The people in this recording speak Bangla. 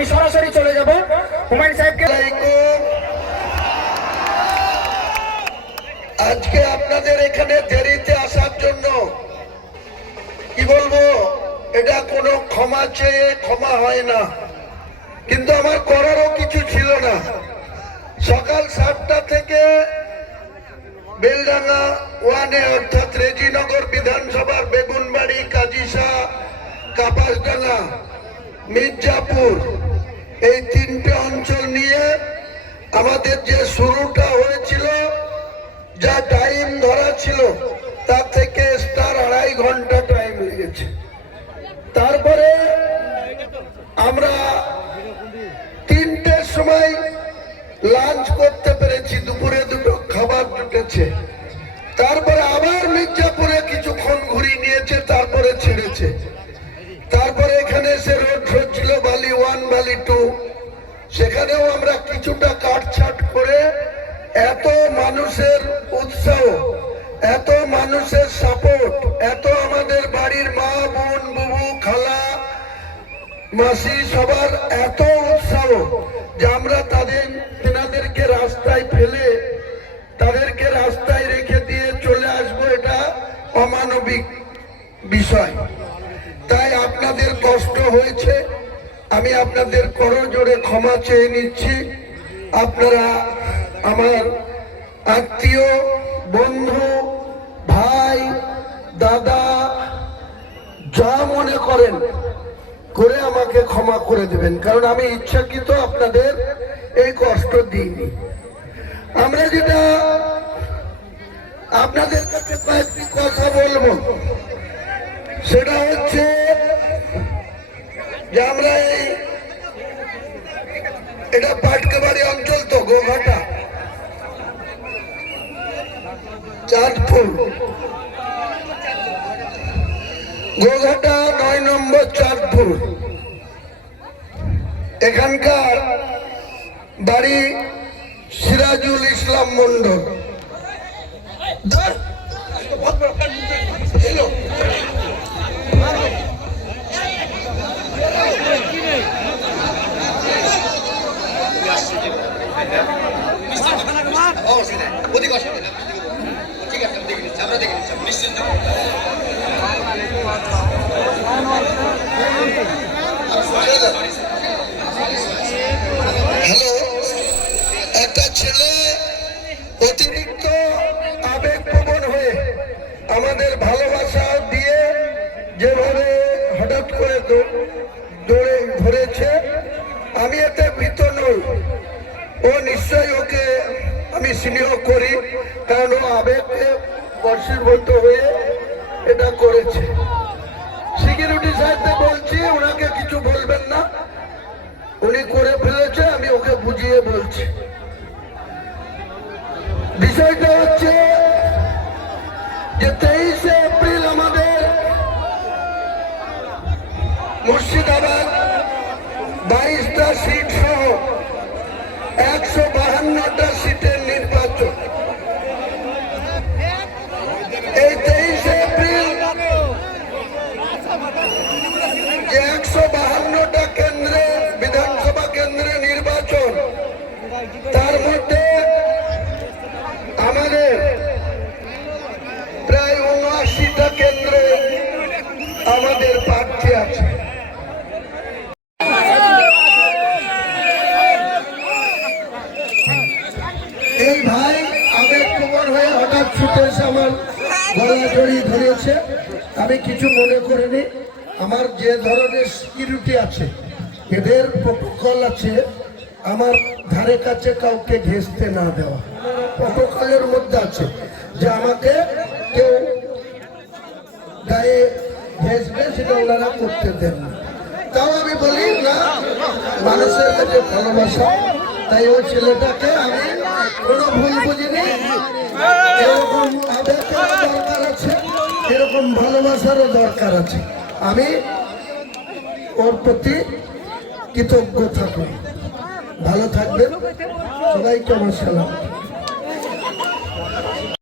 আমি সরাসরি চলে যাব হুমায়ুন সাহেবকে। আজকে আপনাদের এখানে দেরিতে আসার জন্য কি বলবো, এটা কোনো ক্ষমা চেয়ে ক্ষমা হয় না, কিন্তু আমার করারও কিছু ছিল না। সকাল 7টা থেকে বেলডাঙ্গা ওয়ানে অর্থাৎ রেজিনগর বিধানসভার বেগুনবাড়ি, কাজিসা, কাপাসডাঙ্গা, মির্জাপুর এই 3টে অঞ্চল নিয়ে আমাদের যে শুরুটা হয়েছিল, যা টাইম ধরা ছিল তার থেকে স্টার 2.5 ঘন্টা টাইম লেগেছে। তারপরে আমরা 3টের সময় লাঞ্চ করতে পেরেছি, দুপুরে 2টো খাবার জুটেছে। তারপরে আবার মির্জাপুরে কিছুক্ষণ ঘুরিয়ে নিয়েছে, তারপরে ছেড়েছে। তারপরে এখানে এসে রোড হচ্ছিল বালি 1, বালি 2, সেখানেও আমরা কিছুটা কাটছাট করে এত মানুষের উৎসাহ, এত মানুষের সাপোর্ট, এত আমাদের বাড়ির মা, বোন, বুবু, খালা, মাসি সবার এত উৎসাহ যে আমরা তেনাদেরকে রাস্তায় ফেলে তাদেরকে রাস্তায় রেখে দিয়ে চলে আসবো, এটা অমানবিক বিষয়। তাই আপনাদের কষ্ট হয়েছে, আমি আপনাদের করজোড়ে ক্ষমা চেয়ে নিচ্ছি। আপনারা আমার আত্মীয়, বন্ধু, ভাই, দাদা যা মনে করেন করে আমাকে ক্ষমা করে দেবেন, কারণ আমি ইচ্ছাকৃত আপনাদের এই কষ্ট দিইনি। আমরা যেটা আপনাদের কাছে কয়েকটি কথা বলবো, সেটা হচ্ছে যে আমরা এটা পাটকাবাড়ি অঞ্চল, তো গোঘাটা, চাঁদপুর, গোঘাটা 9 নম্বর চাঁদপুর, এখানকার বাড়ি সিরাজুল ইসলাম মন্ডল। হ্যালো, একটা ছেলে অতিরিক্ত আবেগপ্রবণ হয়ে আমাদের ভালোবাসা দিয়ে যেভাবে হঠাৎ করে দৌড়ে ধরেছে, আমি এতে ভীত নই। ও নিশ্চয়ই, ওকে আমি স্নেহ করি, কারণ ও আবেগে বশীভূত হয়ে এটা করেছে। সিকিউরিটি সাহেবকে বলছি ওনাকে কিছু বলবেন না, উনি করে ফেলেছে, আমি ওকে বুঝিয়ে বলছি। বিষয়টা হচ্ছে যে 23শে এপ্রিল আমাদের মুর্শিদাবাদ 22টা সিট সহ 152টা সিটের নির্বাচন। এই 23শে এপ্রিল যে 152টা কেন্দ্রে, বিধানসভা কেন্দ্রে নির্বাচন, তার মধ্যে আমাদের প্রায় 79টা কেন্দ্রে আমাদের প্রার্থী আছে। এই ভাই আবেগপ্রবণ হয়ে হঠাৎ ছুটে এসে আমার গলা জড়িয়ে ধরেছে, আমি কিছু মনে করিনি। আমার যে ধরনের সিকিউরিটি আছে, এদের প্রটোকল আছে, আমার ধারে কাছে কাউকে ঘেঁষতে না দেওয়া, প্রটোকলের মধ্যে আছে যে আমাকে কেউ গায়ে ঘেঁষবে সেটা ওনারা করতে দেন না। তাও আমি বলি না, মানুষের কাছে ভালোবাসা, তাই ওই ছেলেটাকে আমি কোনো ভুল বুঝিনি। এরকম আবেগেরও দরকার আছে, এরকম ভালোবাসারও দরকার আছে। আমি ওর প্রতি কৃতজ্ঞ থাকবো। ভালো থাকবেন, সবাইকে আমার সালাম।